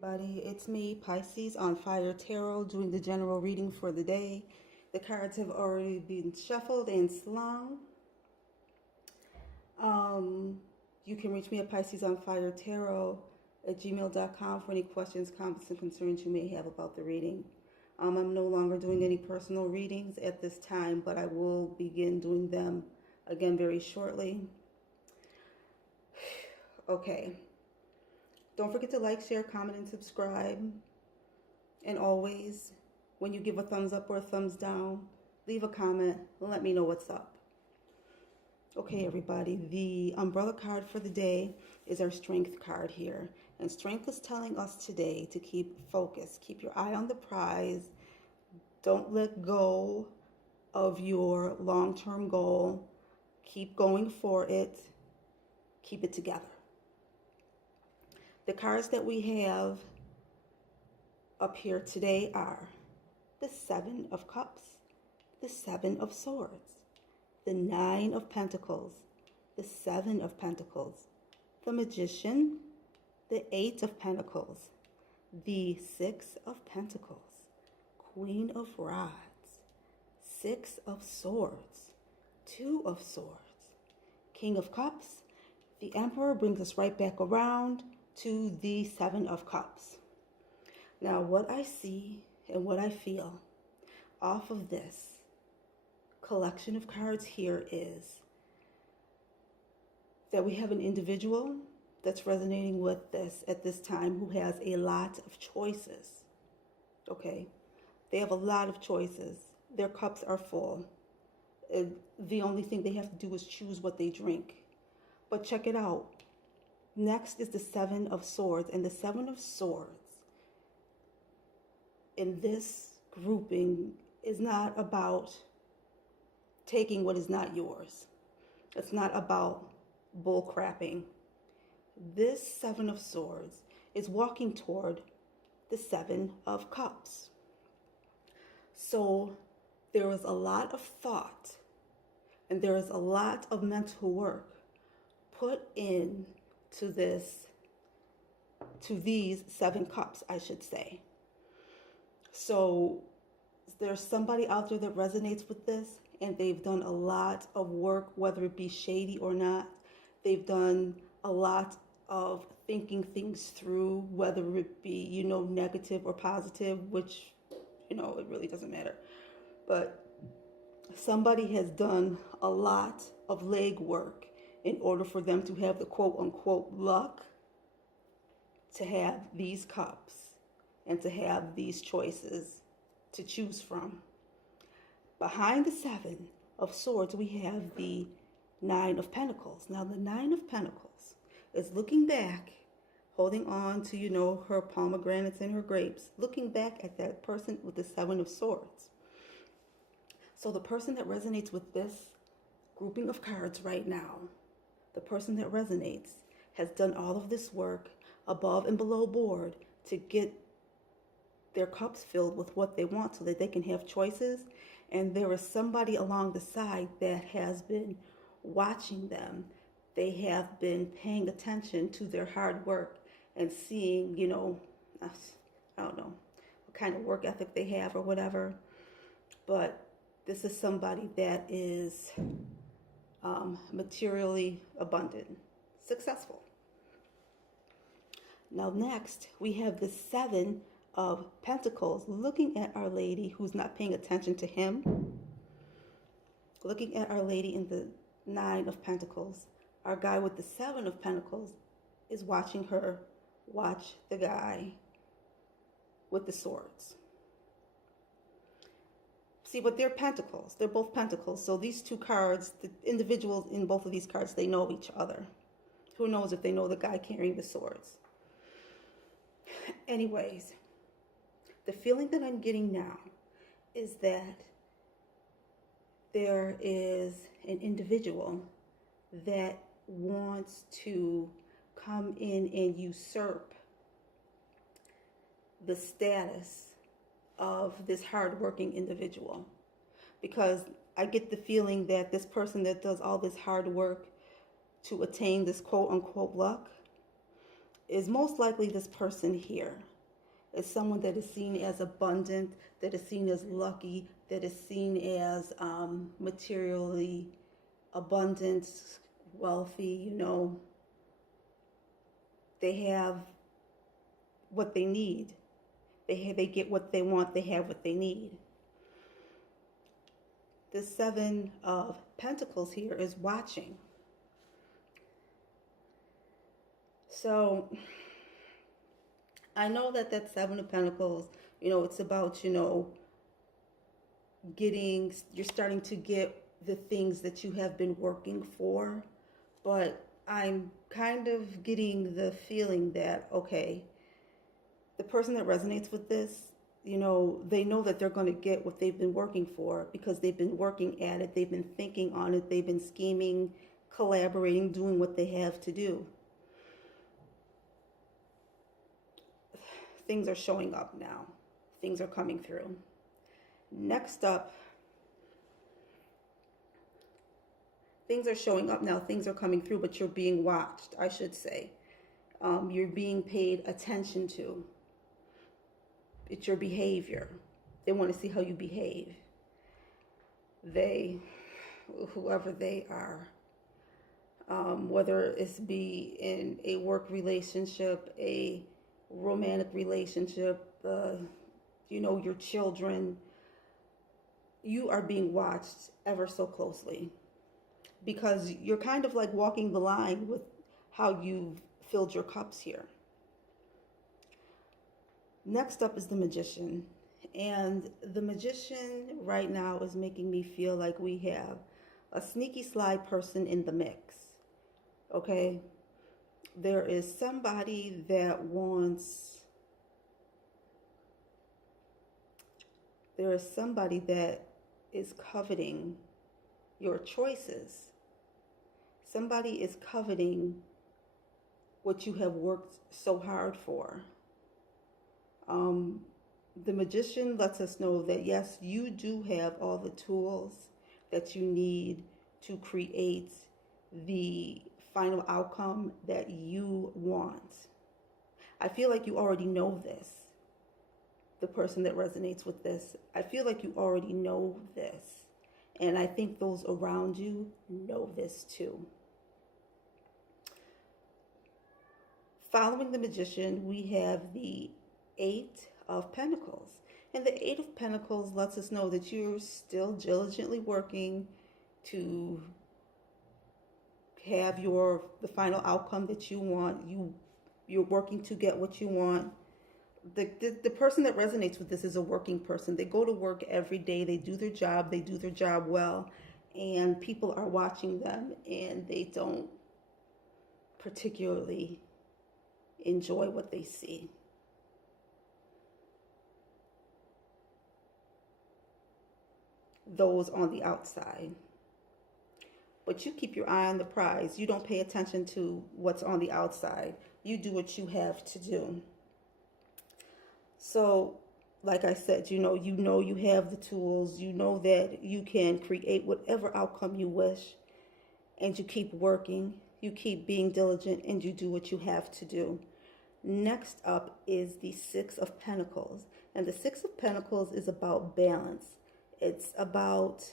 Everybody, it's me, Pisces on Fire Tarot, doing the general reading for the day. The cards have already been shuffled and slung. You can reach me at PiscesOnFireTarot@gmail.com for any questions, comments, and concerns you may have about the reading. I'm no longer doing any personal readings at this time, but I will begin doing them again very shortly. Okay. Don't forget to like, share, comment, and subscribe. And always, when you give a thumbs up or a thumbs down, leave a comment and let me know what's up. Okay, everybody, the umbrella card for the day is our strength card here. And strength is telling us today to keep focused. Keep your eye on the prize. Don't let go of your long-term goal. Keep going for it. Keep it together. The cards that we have up here today are the Seven of Cups, the Seven of Swords, the Nine of Pentacles, the Seven of Pentacles, the Magician, the Eight of Pentacles, the Six of Pentacles, Queen of Rods, Six of Swords, Two of Swords, King of Cups. The Emperor brings us right back around to the Seven of Cups. Now, what I see and what I feel off of this collection of cards here is that we have an individual that's resonating with this at this time who has a lot of choices. Okay? They have a lot of choices. Their cups are full. The only thing they have to do is choose what they drink. But check it out. Next is the Seven of Swords, and the Seven of Swords in this grouping is not about taking what is not yours. It's not about bull crapping. This Seven of Swords is walking toward the Seven of Cups. So there is a lot of thought and there is a lot of mental work put in to these seven cups, I should say. So there's somebody out there that resonates with this, and they've done a lot of work, whether it be shady or not. They've done a lot of thinking things through, whether it be, negative or positive, which, it really doesn't matter. But somebody has done a lot of legwork in order for them to have the quote-unquote luck to have these cups and to have these choices to choose from. Behind the Seven of Swords, we have the Nine of Pentacles. Now, the Nine of Pentacles is looking back, holding on to, her pomegranates and her grapes, looking back at that person with the Seven of Swords. So the person that resonates with this grouping of cards right now, the person that resonates has done all of this work above and below board to get their cups filled with what they want so that they can have choices. And there is somebody along the side that has been watching them. They have been paying attention to their hard work and seeing, I don't know what kind of work ethic they have or whatever. But this is somebody that is materially abundant, successful. Now next, we have the Seven of Pentacles looking at Our Lady who's not paying attention to him. Looking at Our Lady in the Nine of Pentacles. Our guy with the Seven of Pentacles is watching her watch the guy with the swords. See, but they're pentacles. They're both pentacles. So these two cards, the individuals in both of these cards, they know each other. Who knows if they know the guy carrying the swords? Anyways, the feeling that I'm getting now is that there is an individual that wants to come in and usurp the status of this hardworking individual, because I get the feeling that this person that does all this hard work to attain this quote-unquote luck is most likely this person here. It's someone that is seen as abundant, that is seen as lucky, that is seen as materially abundant, wealthy, They have what they need. They get what they want, they have what they need. The Seven of Pentacles here is watching. So I know that Seven of Pentacles, it's about, you're starting to get the things that you have been working for. But I'm kind of getting the feeling that, okay, the person that resonates with this, they know that they're going to get what they've been working for because they've been working at it. They've been thinking on it. They've been scheming, collaborating, doing what they have to do. Things are showing up now. Things are coming through. Next up, things are showing up now. Things are coming through, but you're being watched, I should say. You're being paid attention to. It's your behavior. They want to see how you behave. Whoever they are, whether it's be in a work relationship, a romantic relationship, your children, you are being watched ever so closely because you're kind of like walking the line with how you've filled your cups here. Next up is the Magician. And the Magician right now is making me feel like we have a sneaky sly person in the mix. Okay? There is somebody that is coveting your choices. Somebody is coveting what you have worked so hard for. The Magician lets us know that yes, you do have all the tools that you need to create the final outcome that you want. I feel like you already know this. The person that resonates with this, I feel like you already know this. And I think those around you know this too. Following the Magician, we have the Eight of Pentacles. And the Eight of Pentacles lets us know that you're still diligently working to have the final outcome that you want. You're working to get what you want. The person that resonates with this is a working person. They go to work every day. They do their job well, and people are watching them, and they don't particularly enjoy what they see. Those on the outside. But you keep your eye on the prize. You don't pay attention to what's on the outside. You do what you have to do. So, like I said, you have the tools. You know that you can create whatever outcome you wish. And you keep working. You keep being diligent, and you do what you have to do. Next up is the Six of Pentacles. And the Six of Pentacles is about balance. It's about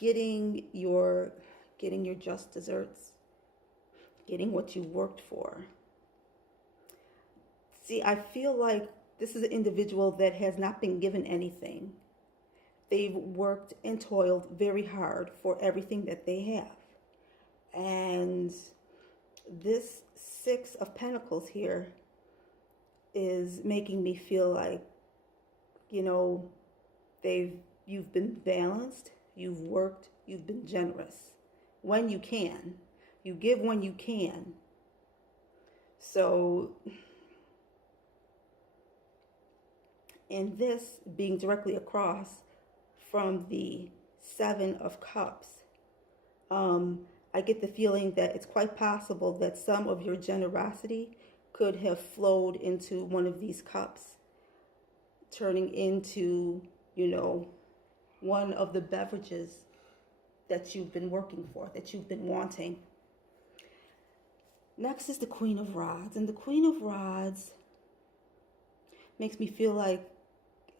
getting your just desserts, getting what you worked for. See, I feel like this is an individual that has not been given anything. They've worked and toiled very hard for everything that they have. And this Six of Pentacles here is making me feel like, you've been balanced, you've worked, you've been generous. When you can. You give when you can. So, and this being directly across from the Seven of Cups, I get the feeling that it's quite possible that some of your generosity could have flowed into one of these cups, turning into, one of the beverages that you've been working for, that you've been wanting. Next is the Queen of Rods. And the Queen of Rods makes me feel like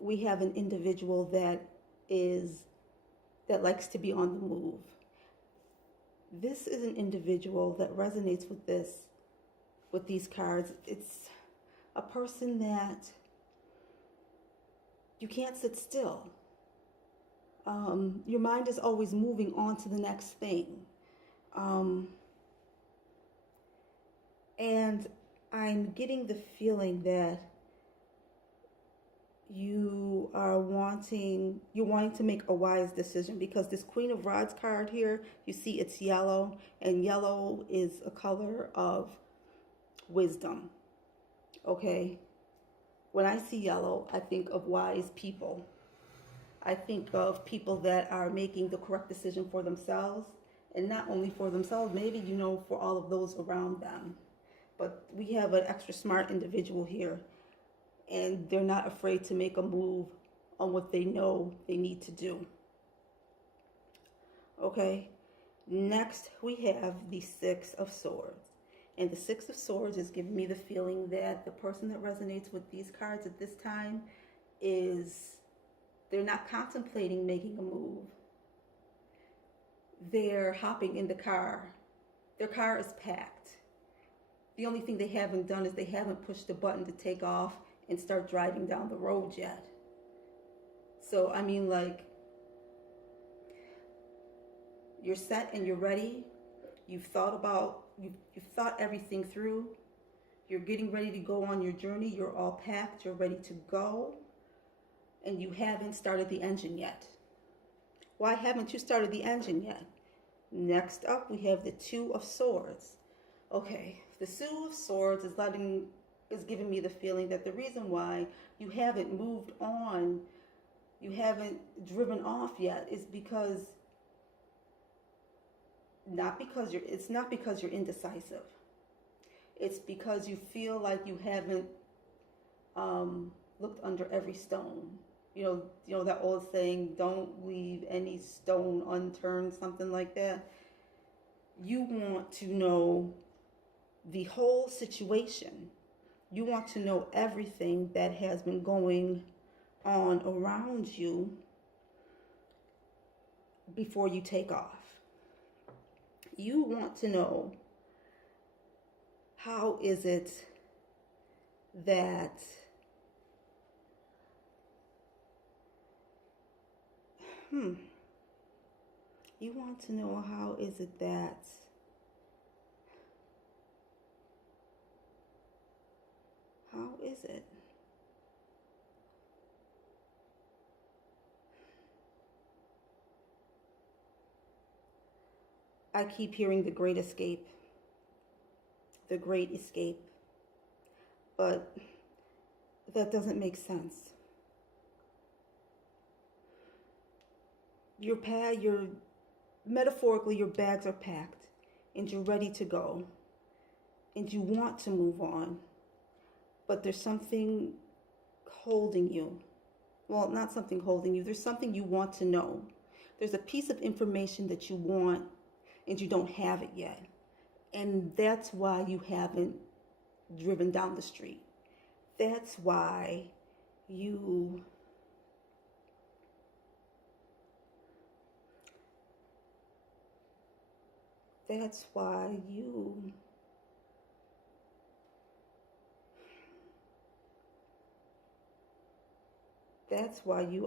we have an individual that likes to be on the move. This is an individual that resonates with these cards. It's a person that you can't sit still. Your mind is always moving on to the next thing. And I'm getting the feeling that you're wanting to make a wise decision, because this Queen of Rods card here, you see it's yellow, and yellow is a color of wisdom. Okay? When I see yellow, I think of wise people. I think of people that are making the correct decision for themselves, and not only for themselves, maybe, for all of those around them. But we have an extra smart individual here, and they're not afraid to make a move on what they know they need to do. Okay, next we have the Six of Swords. And the Six of Swords is giving me the feeling that the person that resonates with these cards at this time they're not contemplating making a move. They're hopping in the car. Their car is packed. The only thing they haven't done is they haven't pushed the button to take off and start driving down the road yet. So, you're set and you're ready. You've thought everything through. You're getting ready to go on your journey. You're all packed. You're ready to go. And you haven't started the engine yet. Why haven't you started the engine yet? Next up, we have the Two of Swords. Okay, the Two of Swords is giving me the feeling that the reason why you haven't moved on, you haven't driven off yet, is because it's not because you're indecisive. It's because you feel like you haven't looked under every stone. You know that old saying, don't leave any stone unturned, something like that. You want to know the whole situation. You want to know everything that has been going on around you before you take off. You want to know, how is it that you want to know how is it that I keep hearing the great escape, but that doesn't make sense. Metaphorically, your bags are packed and you're ready to go and you want to move on, but there's something holding you. Well, not something holding you. There's something you want to know. There's a piece of information that you want and you don't have it yet. And that's why you haven't driven down the street. That's why you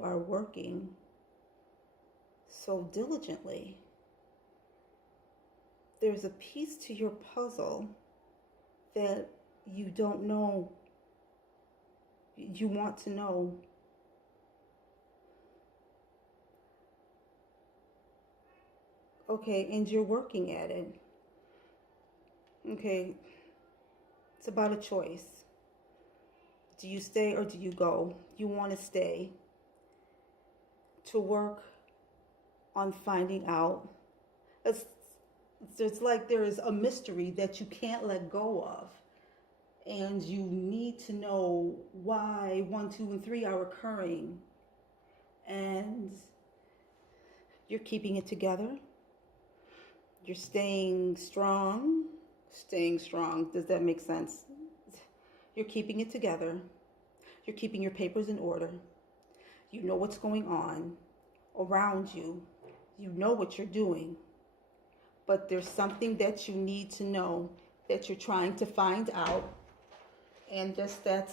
are working so diligently. There's a piece to your puzzle that you don't know, you want to know. Okay, and you're working at it. Okay, it's about a choice. Do you stay or do you go? You want to stay to work on finding out. It's like there is a mystery that you can't let go of. And you need to know why 1, 2, and 3 are occurring. And you're keeping it together. You're staying strong. Does that make sense? You're keeping it together. You're keeping your papers in order. You know what's going on around you. You know what you're doing. But there's something that you need to know that you're trying to find out. And that's it.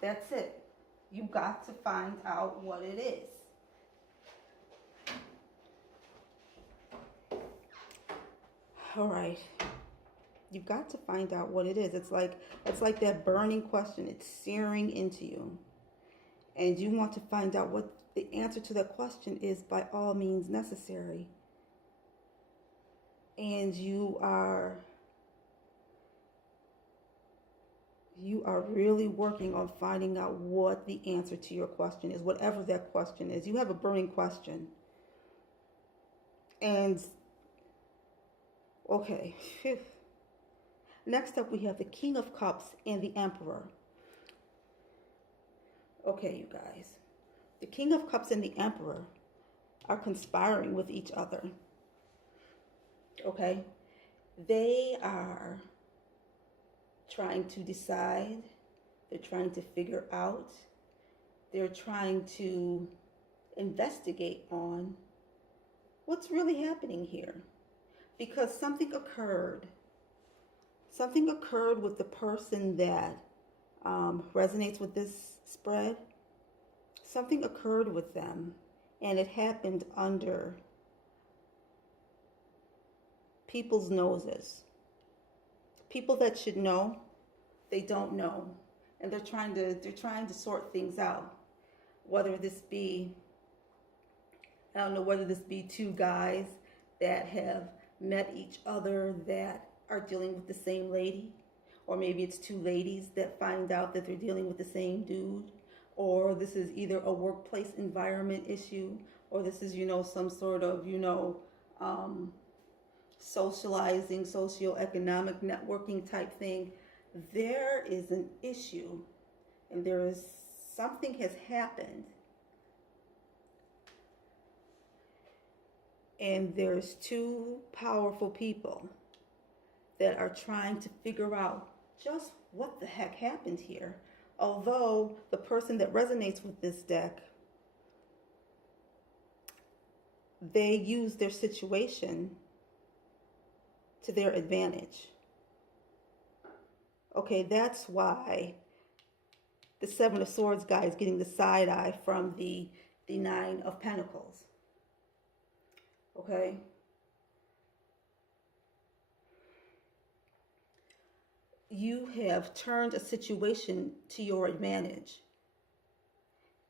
That's it. You got to find out what it is. All right. You've got to find out what it is. It's like that burning question. It's searing into you. And you want to find out what the answer to that question is by all means necessary. And you are really working on finding out what the answer to your question is, whatever that question is. You have a burning question. And, okay. Next up, we have the King of Cups and the Emperor. Okay, you guys. The King of Cups and the Emperor are conspiring with each other. Okay? They are trying to decide. They're trying to figure out. They're trying to investigate on what's really happening here. Because something occurred. Something occurred with the person that resonates with this spread. Something occurred with them, and it happened under people's noses. People that should know, they don't know, and they're trying to sort things out. Whether this be, I don't know, whether this be two guys that have met each other that are dealing with the same lady, or maybe it's two ladies that find out that they're dealing with the same dude, or this is either a workplace environment issue, or this is, some sort of, socializing, socioeconomic networking type thing. There is an issue, and something has happened, and there's two powerful people that are trying to figure out just what the heck happened here. Although the person that resonates with this deck, they use their situation to their advantage. Okay, that's why the Seven of Swords guy is getting the side eye from the Nine of Pentacles. Okay? You have turned a situation to your advantage,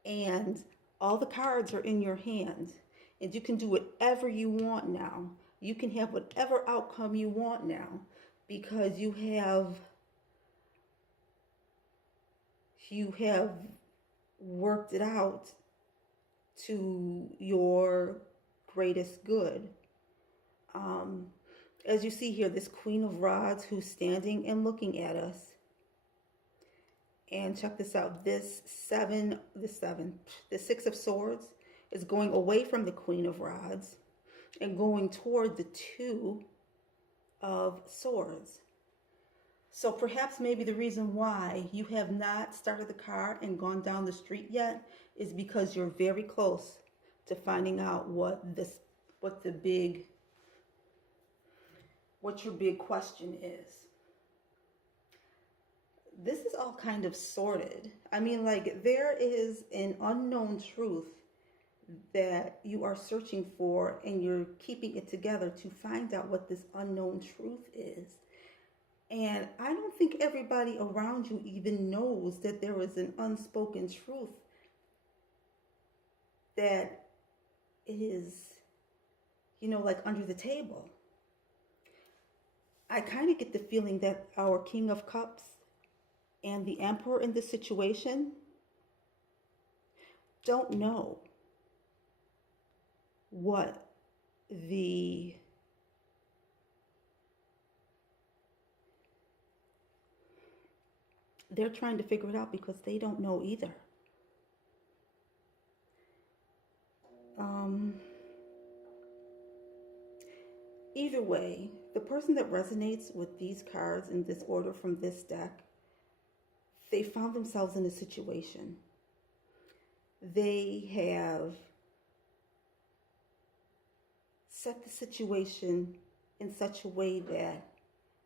and all the cards are in your hand, and you can do whatever you want now. You can have whatever outcome you want now, because you have worked it out to your greatest good. As you see here, this Queen of Rods who's standing and looking at us. And check this out. The Six of Swords is going away from the Queen of Rods and going toward the Two of Swords. So perhaps maybe the reason why you have not started the car and gone down the street yet is because you're very close to finding out what your big question is. This is all kind of sorted. I mean, like, there is an unknown truth that you are searching for, and you're keeping it together to find out what this unknown truth is. And I don't think everybody around you even knows that there is an unspoken truth that is, like under the table. I kind of get the feeling that our King of Cups and the Emperor in this situation don't know what they're trying to figure it out, because they don't know either. Either way, the person that resonates with these cards in this order from this deck they found themselves in a situation. They have set the situation in such a way that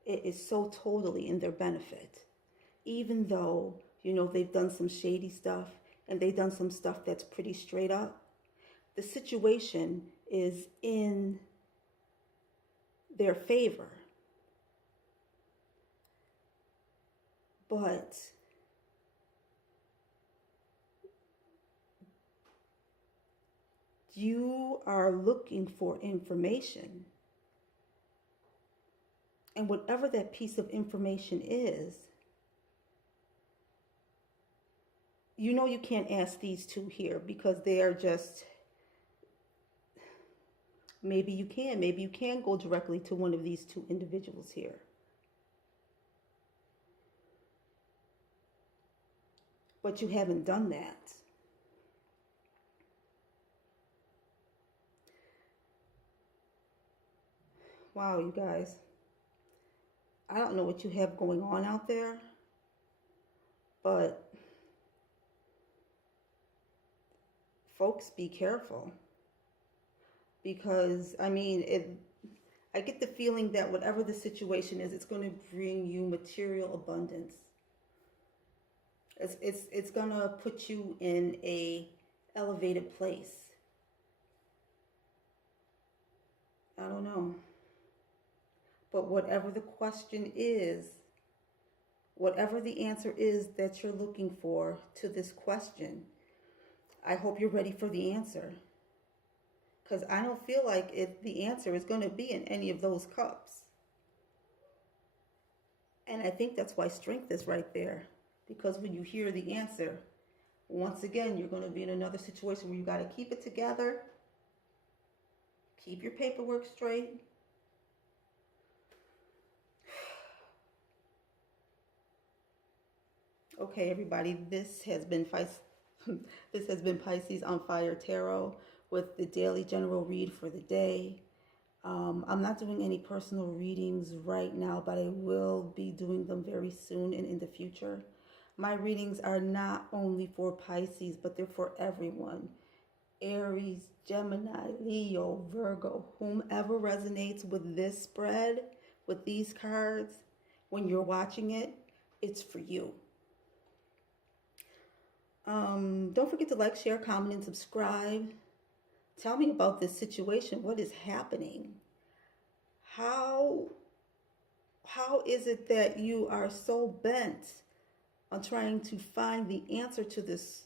it is so totally in their benefit. Even though, they've done some shady stuff and they've done some stuff that's pretty straight up, the situation is in their favor. But you are looking for information. And whatever that piece of information is, you can't ask these two here because they are just, maybe you can go directly to one of these two individuals here. But you haven't done that. Wow, you guys. I don't know what you have going on out there, but folks, be careful. Because, I get the feeling that whatever the situation is, it's going to bring you material abundance. It's going to put you in a elevated place. I don't know. But whatever the question is, whatever the answer is that you're looking for to this question, I hope you're ready for the answer. Because I don't feel like the answer is going to be in any of those cups. And I think that's why strength is right there. Because when you hear the answer, once again, you're going to be in another situation where you got to keep it together. Keep your paperwork straight. Okay, everybody, this has been Pisces on Fire Tarot with the daily general read for the day. I'm not doing any personal readings right now, but I will be doing them very soon and in the future. My readings are not only for Pisces, but they're for everyone. Aries, Gemini, Leo, Virgo, whomever resonates with this spread, with these cards, when you're watching it, it's for you. Don't forget to like, share, comment, and subscribe. Tell me about this situation. What is happening? How is it that you are so bent on trying to find the answer to this?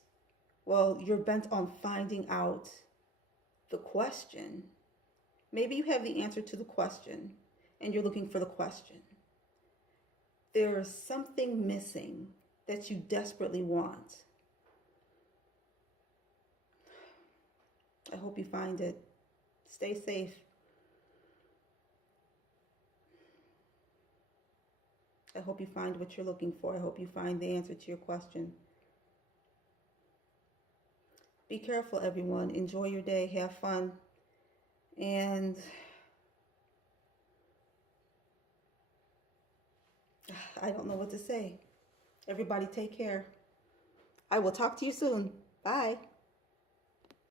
Well, you're bent on finding out the question. Maybe you have the answer to the question and you're looking for the question. There's something missing that you desperately want. I hope you find it. Stay safe. I hope you find what you're looking for. I hope you find the answer to your question. Be careful, everyone. Enjoy your day. Have fun. And I don't know what to say. Everybody take care. I will talk to you soon. Bye.